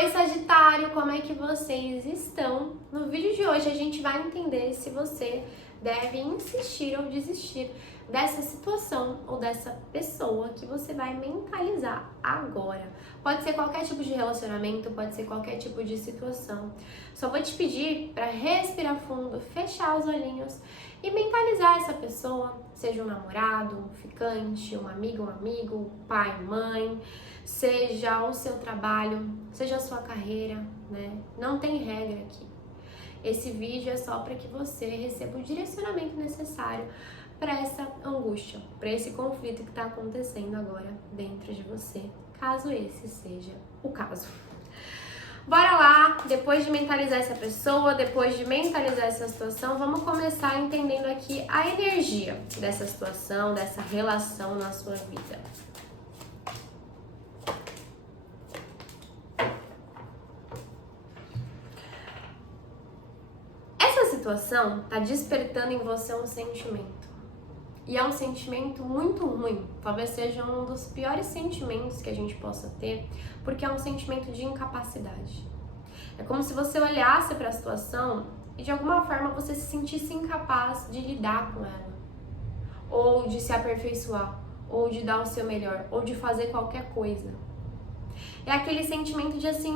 Oi, Sagitário, como é que vocês estão? No vídeo de hoje a gente vai entender se você deve insistir ou desistir dessa situação ou dessa pessoa que você vai mentalizar agora. Pode ser qualquer tipo de relacionamento, pode ser qualquer tipo de situação. Só vou te pedir para respirar fundo, fechar os olhinhos e mentalizar essa pessoa, seja um namorado, um ficante, um amigo, pai, mãe, seja o seu trabalho, seja a sua carreira, né? Não tem regra aqui. Esse vídeo é só para que você receba o direcionamento necessário para essa angústia, para esse conflito que está acontecendo agora dentro de você, caso esse seja o caso. Bora lá, depois de mentalizar essa pessoa, depois de mentalizar essa situação, vamos começar entendendo aqui a energia dessa situação, dessa relação na sua vida. Essa situação tá despertando em você um sentimento. E é um sentimento muito ruim, talvez seja um dos piores sentimentos que a gente possa ter, porque é um sentimento de incapacidade. É como se você olhasse para a situação e de alguma forma você se sentisse incapaz de lidar com ela, ou de se aperfeiçoar, ou de dar o seu melhor, ou de fazer qualquer coisa. É aquele sentimento de assim,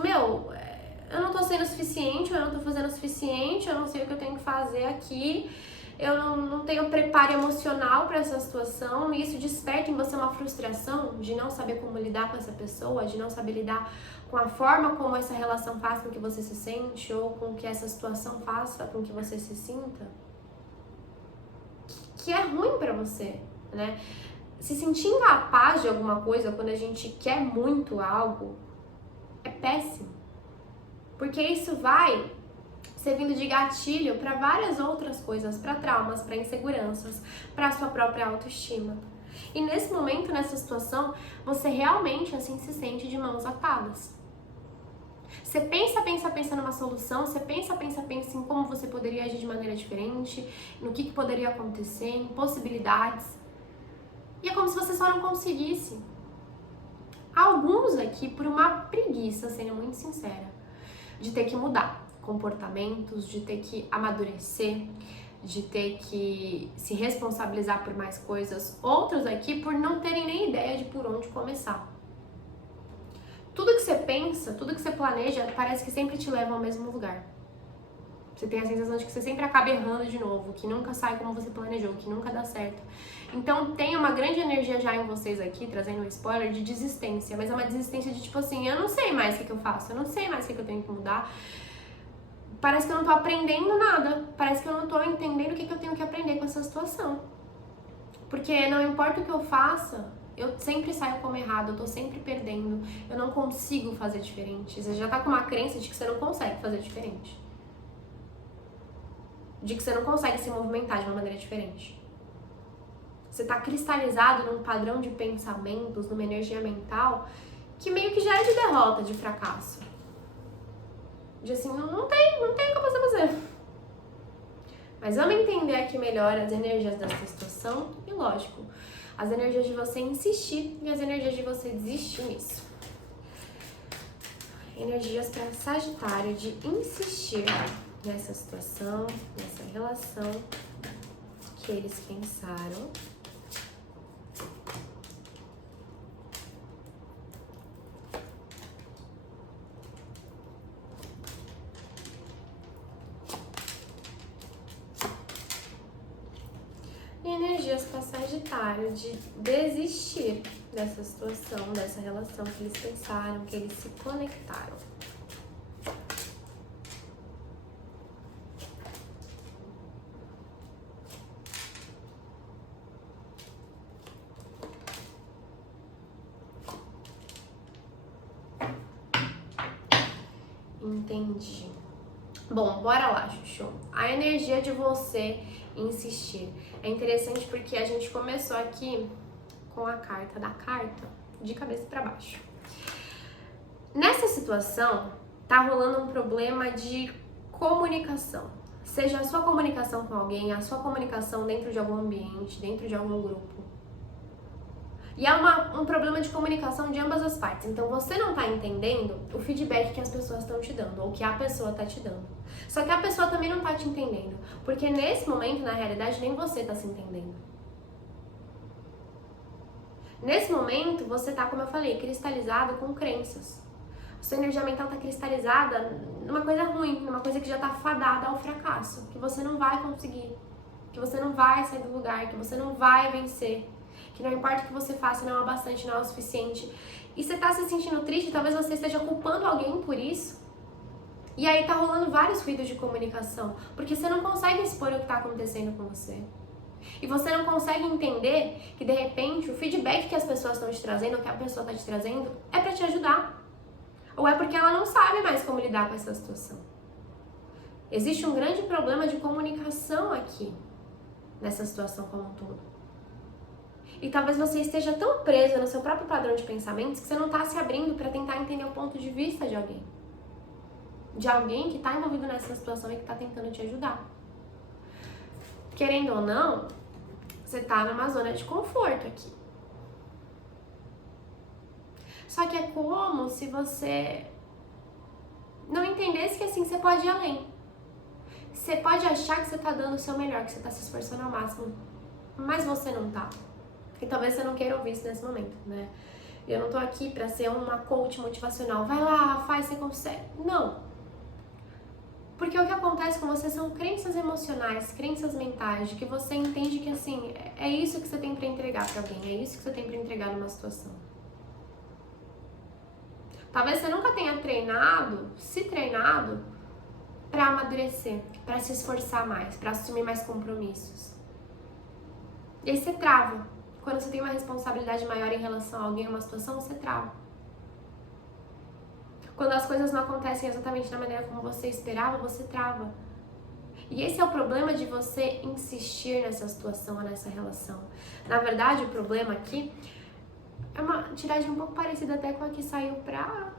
eu não tô sendo suficiente, eu não tô fazendo o suficiente, eu não sei o que eu tenho que fazer aqui, eu não tenho preparo emocional para essa situação, e isso desperta em você uma frustração de não saber como lidar com essa pessoa, de não saber lidar com a forma como essa relação faz com que você se sente, ou com que essa situação faça com que você se sinta, que é ruim para você, né? Se sentir incapaz de alguma coisa quando a gente quer muito algo é péssimo, porque isso vai servindo de gatilho para várias outras coisas, para traumas, para inseguranças, para a sua própria autoestima. E nesse momento, nessa situação, você realmente assim se sente de mãos atadas. Você pensa numa solução, você pensa em como você poderia agir de maneira diferente, no que poderia acontecer, em possibilidades. E é como se você só não conseguisse. Alguns aqui, por uma preguiça, sendo muito sincera, de ter que mudar comportamentos, de ter que amadurecer, de ter que se responsabilizar por mais coisas. Outros aqui por não terem nem ideia de por onde começar. Tudo que você pensa, tudo que você planeja, parece que sempre te leva ao mesmo lugar. Você tem a sensação de que você sempre acaba errando de novo, que nunca sai como você planejou, que nunca dá certo. Então tem uma grande energia já em vocês aqui, trazendo um spoiler, de desistência. Mas é uma desistência de tipo assim, eu não sei mais o que eu faço, eu não sei mais o que eu tenho que mudar. Parece que eu não tô aprendendo nada, parece que eu não tô entendendo o que eu tenho que aprender com essa situação. Porque não importa o que eu faça, eu sempre saio como errado, eu tô sempre perdendo, eu não consigo fazer diferente. Você já tá com uma crença de que você não consegue fazer diferente. De que você não consegue se movimentar de uma maneira diferente. Você tá cristalizado num padrão de pensamentos, numa energia mental, que meio que já é de derrota, de fracasso. De assim, não tem o que eu possa fazer. Mas vamos entender aqui melhor as energias dessa situação e, lógico, as energias de você insistir e as energias de você desistir nisso. Energias para Sagitário de insistir nessa situação, nessa relação que eles pensaram. E energias para Sagitário de desistir dessa situação, dessa relação que eles pensaram, que eles se conectaram. Entendi. Bom, bora lá, Chuchu. A energia de você insistir. É interessante porque a gente começou aqui com a carta da carta de cabeça para baixo. Nessa situação, tá rolando um problema de comunicação. Seja a sua comunicação com alguém, a sua comunicação dentro de algum ambiente, dentro de algum grupo. E é um problema de comunicação de ambas as partes. Então você não tá entendendo o feedback que as pessoas estão te dando, ou que a pessoa tá te dando. Só que a pessoa também não tá te entendendo. Porque nesse momento, na realidade, nem você tá se entendendo. Nesse momento, você tá, como eu falei, cristalizado com crenças. A sua energia mental tá cristalizada numa coisa ruim, numa coisa que já tá fadada ao fracasso. Que você não vai conseguir. Que você não vai sair do lugar, que você não vai vencer. Que não importa o que você faça, não é o bastante, não é o suficiente. E você tá se sentindo triste, talvez você esteja culpando alguém por isso. E aí tá rolando vários ruídos de comunicação, porque você não consegue expor o que tá acontecendo com você. E você não consegue entender que, de repente, o feedback que as pessoas estão te trazendo, ou que a pessoa tá te trazendo, é pra te ajudar. Ou é porque ela não sabe mais como lidar com essa situação. Existe um grande problema de comunicação aqui, nessa situação como um todo. E talvez você esteja tão preso no seu próprio padrão de pensamentos que você não tá se abrindo para tentar entender o ponto de vista de alguém. De alguém que tá envolvido nessa situação e que tá tentando te ajudar. Querendo ou não, você tá numa zona de conforto aqui. Só que é como se você não entendesse que assim você pode ir além. Você pode achar que você tá dando o seu melhor, que você tá se esforçando ao máximo, mas você não tá. E talvez você não queira ouvir isso nesse momento, né? Eu não tô aqui pra ser uma coach motivacional. Vai lá, faz, você consegue. Não. Porque o que acontece com você são crenças emocionais, crenças mentais, de que você entende que assim, é isso que você tem pra entregar pra alguém, é isso que você tem pra entregar numa situação. Talvez você nunca tenha se treinado pra amadurecer, pra se esforçar mais, pra assumir mais compromissos. E aí você trava. Quando você tem uma responsabilidade maior em relação a alguém, uma situação, você trava. Quando as coisas não acontecem exatamente da maneira como você esperava, você trava. E esse é o problema de você insistir nessa situação ou nessa relação. Na verdade, o problema aqui é uma tiragem um pouco parecida até com a que saiu pra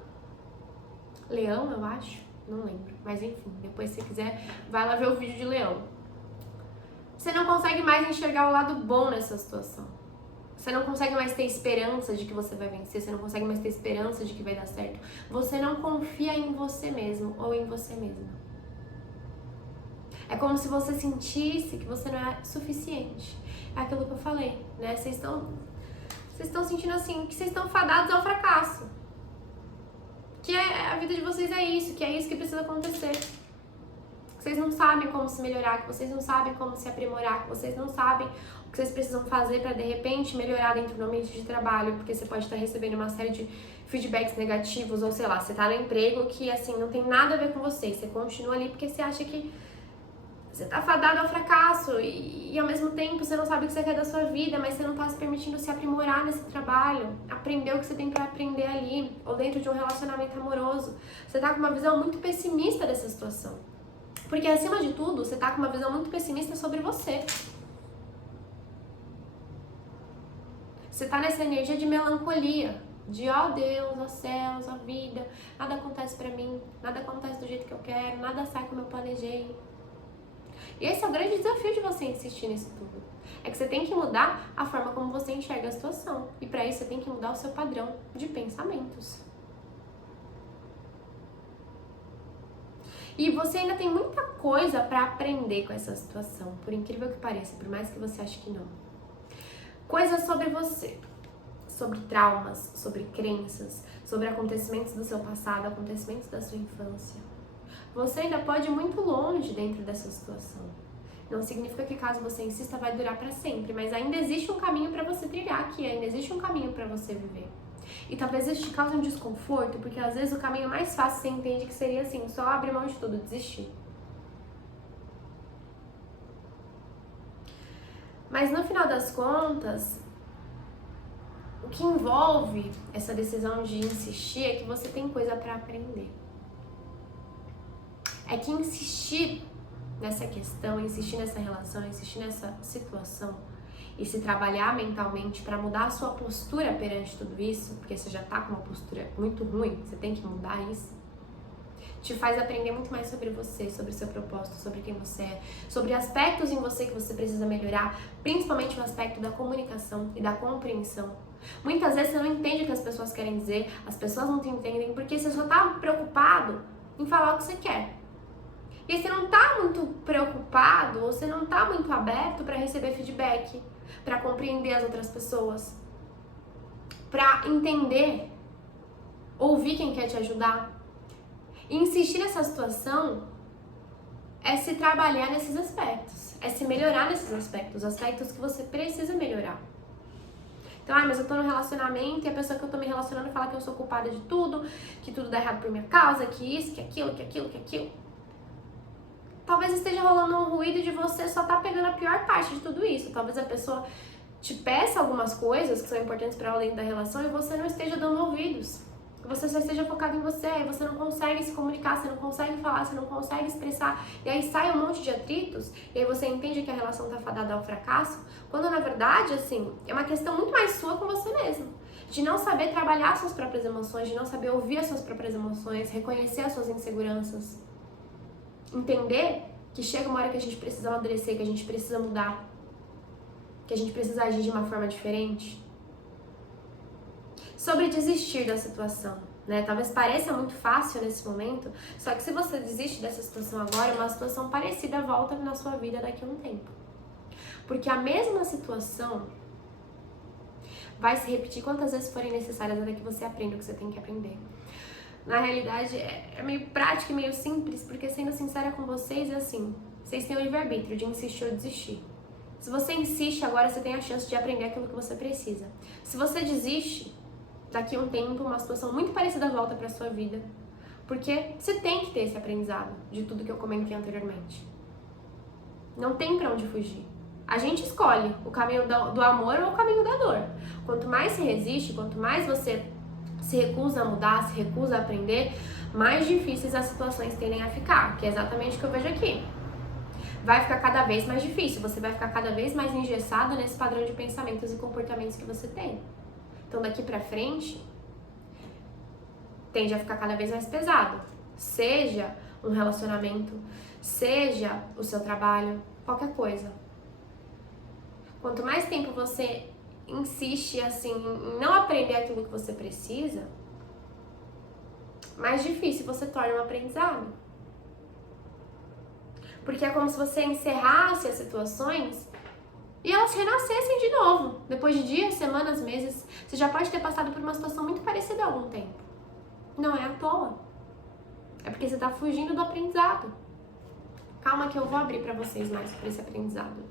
Leão, eu acho. Não lembro. Mas enfim, depois se você quiser, vai lá ver o vídeo de Leão. Você não consegue mais enxergar o lado bom nessa situação. Você não consegue mais ter esperança de que você vai vencer, você não consegue mais ter esperança de que vai dar certo. Você não confia em você mesmo ou em você mesma. É como se você sentisse que você não é suficiente. É aquilo que eu falei, né? Vocês estão sentindo assim, que vocês estão fadados ao fracasso. Que a vida de vocês é isso, que é isso que precisa acontecer. Que vocês não sabem como se melhorar, que vocês não sabem como se aprimorar, que vocês não sabem o que vocês precisam fazer para de repente melhorar dentro do ambiente de trabalho, porque você pode estar recebendo uma série de feedbacks negativos, ou sei lá, você tá no emprego que assim não tem nada a ver com você, você continua ali porque você acha que você tá fadado ao fracasso e ao mesmo tempo você não sabe o que você quer da sua vida, mas você não tá se permitindo se aprimorar nesse trabalho, aprender o que você tem para aprender ali, ou dentro de um relacionamento amoroso. Você tá com uma visão muito pessimista dessa situação. Porque acima de tudo, você tá com uma visão muito pessimista sobre você. Você tá nessa energia de melancolia, de ó Deus, ó céus, ó vida, nada acontece pra mim, nada acontece do jeito que eu quero, nada sai como eu planejei. E esse é o grande desafio de você insistir nisso tudo. É que você tem que mudar a forma como você enxerga a situação. E pra isso você tem que mudar o seu padrão de pensamentos. E você ainda tem muita coisa pra aprender com essa situação, por incrível que pareça, por mais que você ache que não. Coisas sobre você, sobre traumas, sobre crenças, sobre acontecimentos do seu passado, acontecimentos da sua infância. Você ainda pode ir muito longe dentro dessa situação. Não significa que caso você insista vai durar pra sempre, mas ainda existe um caminho pra você trilhar aqui, ainda existe um caminho pra você viver. E talvez isso te cause um desconforto, porque às vezes o caminho mais fácil você entende que seria assim, só abrir mão de tudo, desistir. Mas no final das contas, o que envolve essa decisão de insistir é que você tem coisa pra aprender. É que insistir nessa questão, insistir nessa relação, insistir nessa situação e se trabalhar mentalmente para mudar a sua postura perante tudo isso, porque você já tá com uma postura muito ruim, você tem que mudar isso, te faz aprender muito mais sobre você, sobre o seu propósito, sobre quem você é, sobre aspectos em você que você precisa melhorar, principalmente o aspecto da comunicação e da compreensão. Muitas vezes você não entende o que as pessoas querem dizer, as pessoas não te entendem porque você só tá preocupado em falar o que você quer. E você não tá muito preocupado, ou você não tá muito aberto para receber feedback, para compreender as outras pessoas, para entender, ouvir quem quer te ajudar. E insistir nessa situação é se trabalhar nesses aspectos, é se melhorar nesses aspectos, aspectos que você precisa melhorar. Então, mas eu tô no relacionamento e a pessoa que eu tô me relacionando fala que eu sou culpada de tudo, que tudo dá errado por minha causa, que isso, que aquilo, que aquilo, que aquilo. Talvez esteja rolando um ruído de você só tá pegando a pior parte de tudo isso. Talvez a pessoa te peça algumas coisas que são importantes para ela dentro da relação e você não esteja dando ouvidos. Você só esteja focado em você, aí você não consegue se comunicar, você não consegue falar, você não consegue expressar, e aí sai um monte de atritos, e aí você entende que a relação tá fadada ao fracasso, quando na verdade, assim, é uma questão muito mais sua com você mesmo. De não saber trabalhar suas próprias emoções, de não saber ouvir as suas próprias emoções, reconhecer as suas inseguranças. Entender que chega uma hora que a gente precisa amadurecer, que a gente precisa mudar, que a gente precisa agir de uma forma diferente. Sobre desistir da situação, né? Talvez pareça muito fácil nesse momento, só que se você desiste dessa situação agora, uma situação parecida volta na sua vida daqui a um tempo. Porque a mesma situação vai se repetir quantas vezes forem necessárias até que você aprenda o que você tem que aprender. Na realidade, é meio prático e meio simples, porque sendo sincera com vocês, é assim, vocês têm o livre-arbítrio de insistir ou desistir. Se você insiste, agora você tem a chance de aprender aquilo que você precisa. Se você desiste, daqui a um tempo, uma situação muito parecida volta para sua vida. Porque você tem que ter esse aprendizado de tudo que eu comentei anteriormente. Não tem pra onde fugir. A gente escolhe o caminho do amor ou o caminho da dor. Quanto mais se resiste, quanto mais você se recusa a mudar, se recusa a aprender, mais difíceis as situações tendem a ficar, que é exatamente o que eu vejo aqui. Vai ficar cada vez mais difícil, você vai ficar cada vez mais engessado nesse padrão de pensamentos e comportamentos que você tem. Então, daqui pra frente, tende a ficar cada vez mais pesado. Seja um relacionamento, seja o seu trabalho, qualquer coisa. Quanto mais tempo você insiste, assim, em não aprender aquilo que você precisa, mais difícil você torna o aprendizado. Porque é como se você encerrasse as situações e elas renascessem de novo. Depois de dias, semanas, meses, você já pode ter passado por uma situação muito parecida há algum tempo. Não é à toa. É porque você tá fugindo do aprendizado. Calma que eu vou abrir pra vocês mais sobre esse aprendizado.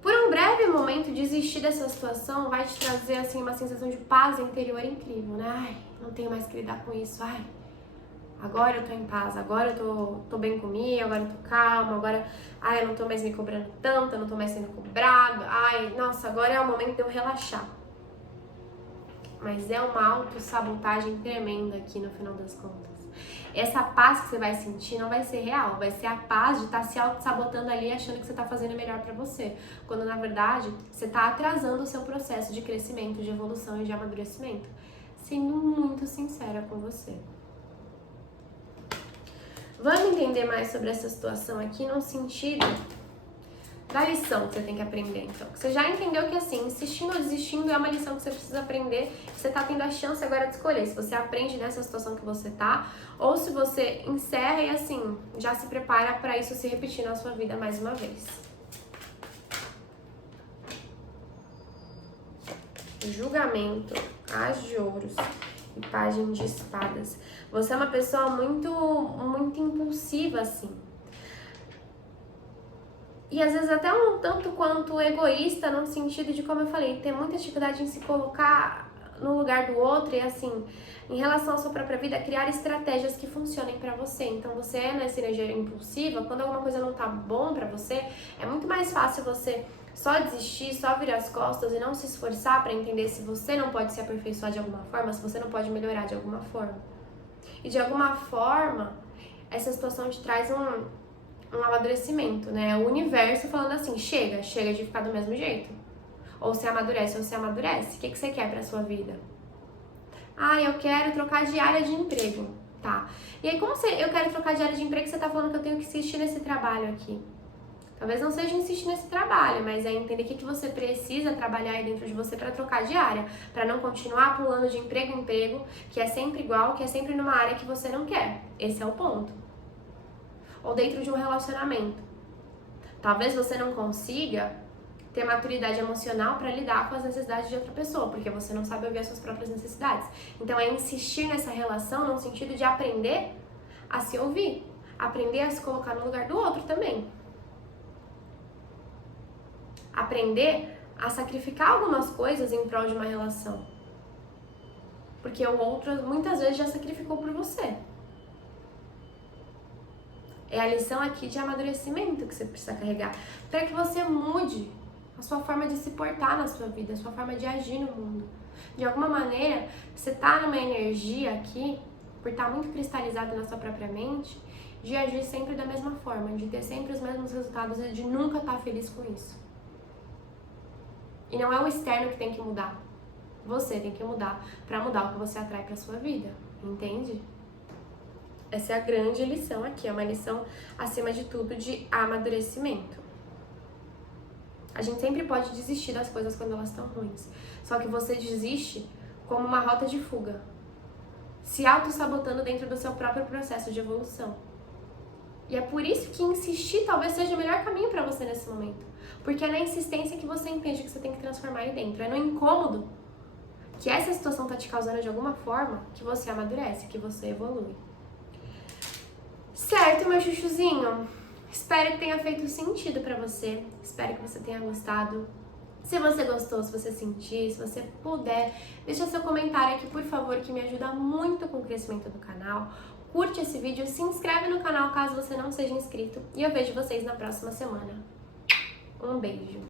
Por um breve momento, desistir dessa situação vai te trazer, assim, uma sensação de paz interior incrível, né? Ai, não tenho mais que lidar com isso. Ai, agora eu tô em paz, agora eu tô bem comigo, agora eu tô calma, agora, ai, eu não tô mais me cobrando tanto, eu não tô mais sendo cobrado, ai, nossa, agora é o momento de eu relaxar. Mas é uma autossabotagem tremenda aqui no final das contas. Essa paz que você vai sentir não vai ser real, vai ser a paz de estar se auto-sabotando ali achando que você tá fazendo o melhor pra você. Quando na verdade você tá atrasando o seu processo de crescimento, de evolução e de amadurecimento. Sendo muito sincera com você. Vamos entender mais sobre essa situação aqui no sentido da lição que você tem que aprender, então. Você já entendeu que, assim, insistindo ou desistindo é uma lição que você precisa aprender, que você tá tendo a chance agora de escolher se você aprende nessa situação que você tá, ou se você encerra e, assim, já se prepara pra isso se repetir na sua vida mais uma vez. Julgamento, as de ouros e página de espadas. Você é uma pessoa muito impulsiva, assim. E às vezes até um tanto quanto egoísta, no sentido de, como eu falei, ter muita dificuldade em se colocar no lugar do outro e, assim, em relação à sua própria vida, criar estratégias que funcionem pra você. Então, você é nessa energia impulsiva, quando alguma coisa não tá bom pra você, é muito mais fácil você só desistir, só virar as costas e não se esforçar pra entender se você não pode se aperfeiçoar de alguma forma, se você não pode melhorar de alguma forma. E de alguma forma, essa situação te traz um amadurecimento, né? O universo falando assim, chega de ficar do mesmo jeito. Ou se amadurece, ou se amadurece. O que você quer pra sua vida? Ah, eu quero trocar de área de emprego, tá? E aí, como eu quero trocar de área de emprego, você tá falando que eu tenho que insistir nesse trabalho aqui? Talvez não seja insistir nesse trabalho, mas é entender o que você precisa trabalhar aí dentro de você para trocar de área, para não continuar pulando de emprego em emprego, que é sempre igual, que é sempre numa área que você não quer. Esse é o ponto. Ou dentro de um relacionamento. Talvez você não consiga ter maturidade emocional para lidar com as necessidades de outra pessoa, porque você não sabe ouvir as suas próprias necessidades. Então é insistir nessa relação no sentido de aprender a se ouvir, aprender a se colocar no lugar do outro também. Aprender a sacrificar algumas coisas em prol de uma relação. Porque o outro muitas vezes já sacrificou por você. É a lição aqui de amadurecimento que você precisa carregar, para que você mude a sua forma de se portar na sua vida, a sua forma de agir no mundo. De alguma maneira, você tá numa energia aqui, por estar muito cristalizado na sua própria mente, de agir sempre da mesma forma, de ter sempre os mesmos resultados e de nunca estar feliz com isso. E não é o externo que tem que mudar. Você tem que mudar para mudar o que você atrai para sua vida, entende? Essa é a grande lição aqui, é uma lição, acima de tudo, de amadurecimento. A gente sempre pode desistir das coisas quando elas estão ruins. Só que você desiste como uma rota de fuga, se auto-sabotando dentro do seu próprio processo de evolução. E é por isso que insistir talvez seja o melhor caminho para você nesse momento. Porque é na insistência que você entende que você tem que transformar aí dentro. É no incômodo que essa situação tá te causando de alguma forma que você amadurece, que você evolui. Certo, meu chuchuzinho? Espero que tenha feito sentido pra você. Espero que você tenha gostado. Se você gostou, se você sentir, se você puder, deixa seu comentário aqui, por favor, que me ajuda muito com o crescimento do canal. Curte esse vídeo, se inscreve no canal caso você não seja inscrito e eu vejo vocês na próxima semana. Um beijo!